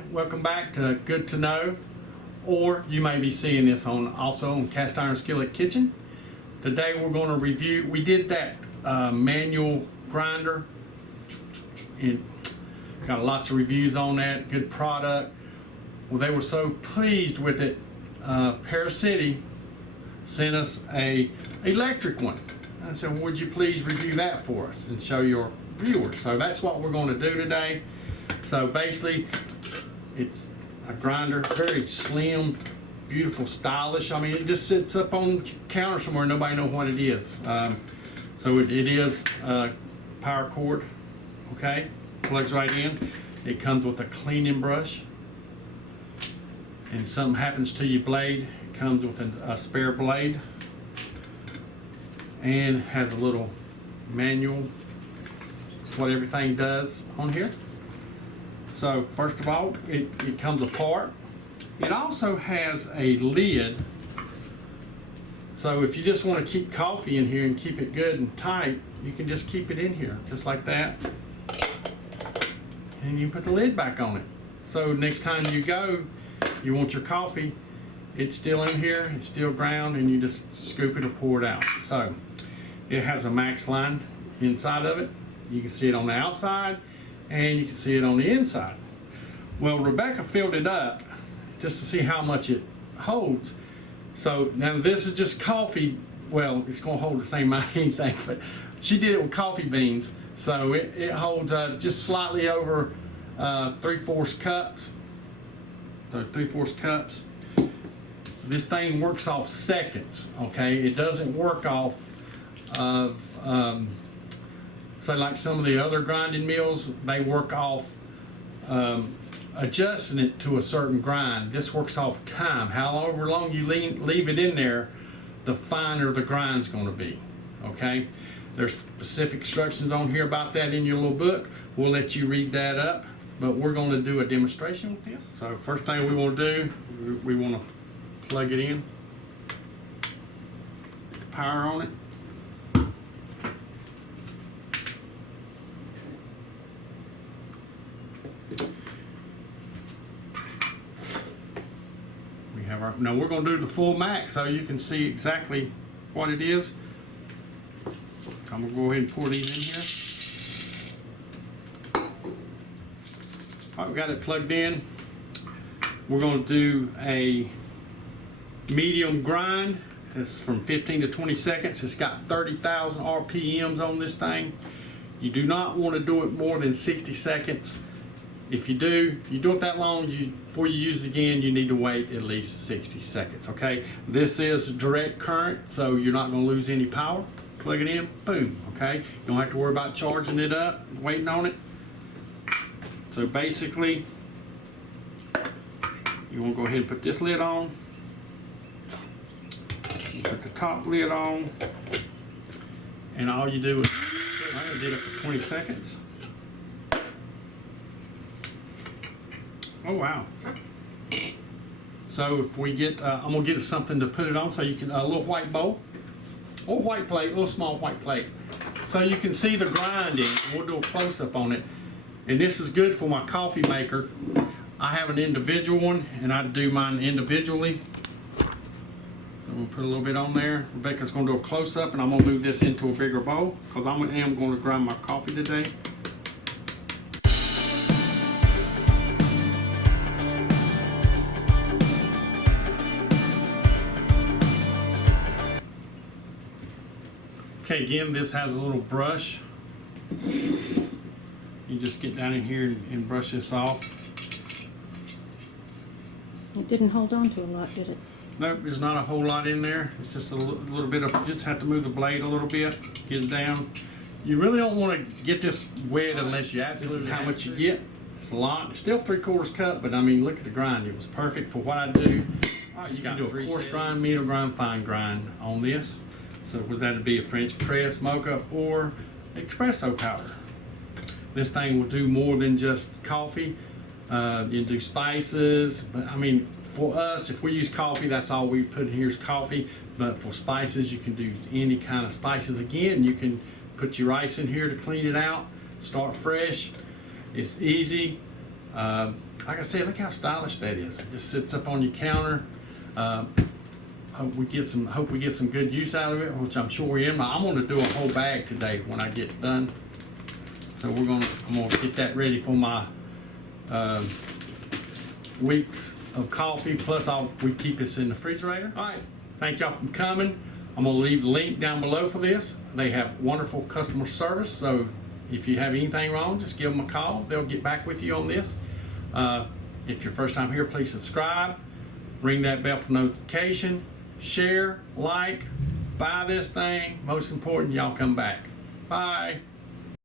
everyone, welcome back to Good to Know, or you may be seeing this also on CastIronSkilletkitchen. Today we're going to review, we did that manual grinder, and got lots of reviews on that, good product. Well, they were so pleased with it, PARACITY sent us a electric one. I said, well, would you please review that for us and show your viewers? So that's what we're going to do today. So basically, it's a grinder, very slim, beautiful, stylish. I mean, it just sits up on the counter somewhere, nobody knows what it is. So it is power cord, okay? Plugs right in. It comes with a cleaning brush. And something happens to your blade, it comes with a spare blade. And has a little manual, what everything does on here. So first of all, it comes apart. It also has a lid, so if you just want to keep coffee in here and keep it good and tight, you can just keep it in here, just like that. And you put the lid back on it. So next time you go, you want your coffee, it's still in here, it's still ground, and you just scoop it or pour it out. So it has a max line inside of it. You can see it on the outside, and you can see it on the inside. Well, Rebecca filled it up just to see how much it holds. So now this is just coffee. Well, it's going to hold the same amount of anything, but she did it with coffee beans. So it holds just slightly over 3/4 cups. So 3/4 cups. This thing works off seconds, okay? It doesn't work off of so like some of the other grinding mills, they work off adjusting it to a certain grind. This works off time. However long you leave it in there, the finer the grind's going to be, okay? There's specific instructions on here about that in your little book. We'll let you read that up, but we're going to do a demonstration with this. So first thing we want to do, we want to plug it in, power on it. Now we're going to do the full max so you can see exactly what it is. I'm going to go ahead and pour these in here. All right, we got it plugged in. We're going to do a medium grind. It's from 15 to 20 seconds. It's got 30,000 RPMs on this thing. You do not want to do it more than 60 seconds. If you do it that long, before you use it again, you need to wait at least 60 seconds, okay? This is direct current, so you're not going to lose any power. Plug it in, boom, okay? You don't have to worry about charging it up, waiting on it. So basically, you want to go ahead and put this lid on. You put the top lid on, and all you do is, I did it for 20 seconds. Oh wow. So if we get, I'm going to get something to put it on so you can, a little white bowl, or white plate, a little small white plate. So you can see the grinding. We'll do a close-up on it. And this is good for my coffee maker. I have an individual one, and I do mine individually. So I'm going to put a little bit on there. Rebecca's going to do a close-up, and I'm going to move this into a bigger bowl, because I am going to grind my coffee today. Okay, again, this has a little brush. You just get down in here and brush this off. It didn't hold on to a lot, did it? Nope, there's not a whole lot in there. It's just a little bit of, just have to move the blade a little bit, get it down. You really don't want to get this wet unless you absolutely. This is how much you get. It's a lot. It's still 3/4 cup, but I mean, look at the grind. It was perfect for what I do. You can do a coarse grind, medium grind, fine grind on this. So would that be a French press, mocha, or espresso powder? This thing will do more than just coffee. You do spices, but I mean, for us, if we use coffee, that's all we put in here is coffee. But for spices, you can do any kind of spices. Again, you can put your rice in here to clean it out, start fresh. It's easy. like I said, look how stylish that is. It just sits up on your counter. Hope we get some good use out of it, which I'm sure we am. I'm gonna do a whole bag today when I get done. So I'm gonna get that ready for my weeks of coffee. Plus, we keep this in the refrigerator. All right, thank y'all for coming. I'm gonna leave the link down below for this. They have wonderful customer service, so if you have anything wrong, just give them a call. They'll get back with you on this. If you're first time here, please subscribe, ring that bell for notification, share, like, buy this thing. Most important, y'all come back. Bye.